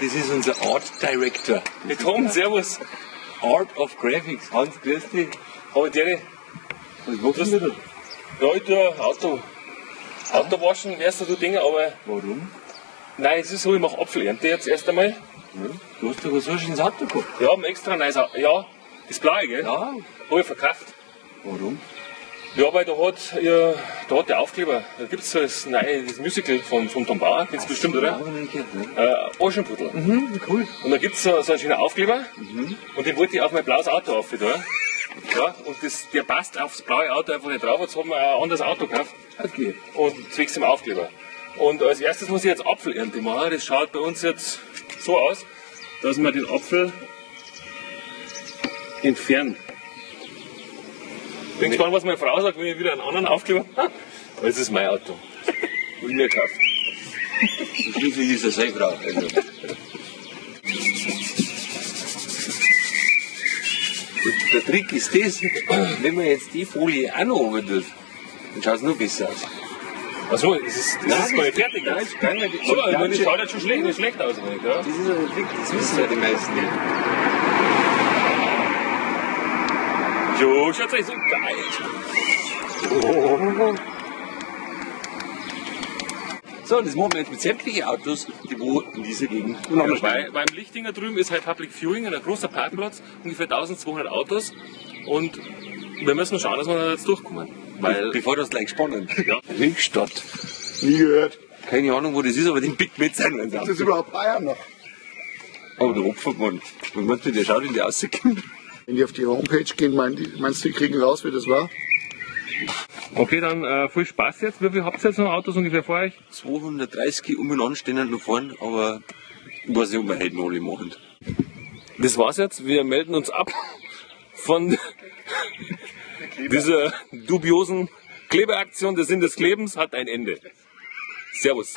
Das ist unser Art Director. Hey Tom, servus. Art of Graphics. Hans, grüß dich. Aber der, Was machst du denn? ja, ich tue Auto waschen, wirst du denken, aber Warum? nein, es ist so, ich mache Apfelernte jetzt erst einmal. Ja. Du hast doch was so schön ins Auto gehabt. Ja, haben extra ein neues Auto. Ja, das blaue, gell? Ja. Habe ich verkauft. Warum? Ja, weil da hat der Aufkleber, da gibt es so das Musical von Tom Bauer, kennst du bestimmt, oder? Ja, aber nicht gehört, ne? Aschenputtel. Cool. Und da gibt es so einen schönen Aufkleber und den wollte ich auf mein blaues Auto auf da. Ja, und der passt aufs blaue Auto einfach nicht drauf, jetzt haben wir ein anderes Auto gekauft Okay. und zwecks dem Aufkleber. Und als erstes muss ich jetzt Apfelernte machen. Das schaut bei uns jetzt so aus, dass wir den Apfel entfernen. Ich bin gespannt, was meine Frau sagt, wenn ich wieder einen anderen Aufkleber habe. Weil es ist mein Auto. Und mir gekauft. Schließlich ist er seine Frau. Also. Der Trick ist das, wenn man jetzt die Folie auch noch oben tut, dann schaut es noch besser aus. Achso, das ist noch nicht fertig. Nein, Jetzt. ist gar nicht. So, ich meine, das schaut jetzt schon schlecht aus. Nicht, ja? Das ist ja der Trick, das wissen ja die meisten nicht. Jo, schaut euch so geil. So, das machen wir jetzt mit sämtlichen Autos, die wo in dieser Gegend Ja, beim Lichtinger drüben ist halt Public Viewing, ein großer Parkplatz, ungefähr 1200 Autos. Und wir müssen schauen, dass wir da jetzt durchkommen. Weil, Bevor das gleich spannend. Ja. Ringstadt. Nie gehört. Keine Ahnung, wo das ist, aber den Big mit sein, wenn Das ist überhaupt Bayern noch. Aber der Opfermann, man muss der schaut, wie der aussieht. Wenn die auf die Homepage gehen, meinst du, die kriegen raus, wie das war? okay, dann viel Spaß jetzt. Wie viel habt ihr jetzt noch Autos ungefähr vor euch? 230 umeinander stehen noch vorne, aber ich weiß nicht, ob wir heute noch alle machen. Das war's jetzt. Wir melden uns ab von dieser dubiosen Klebeaktion. Der Sinn des Klebens hat ein Ende. Servus.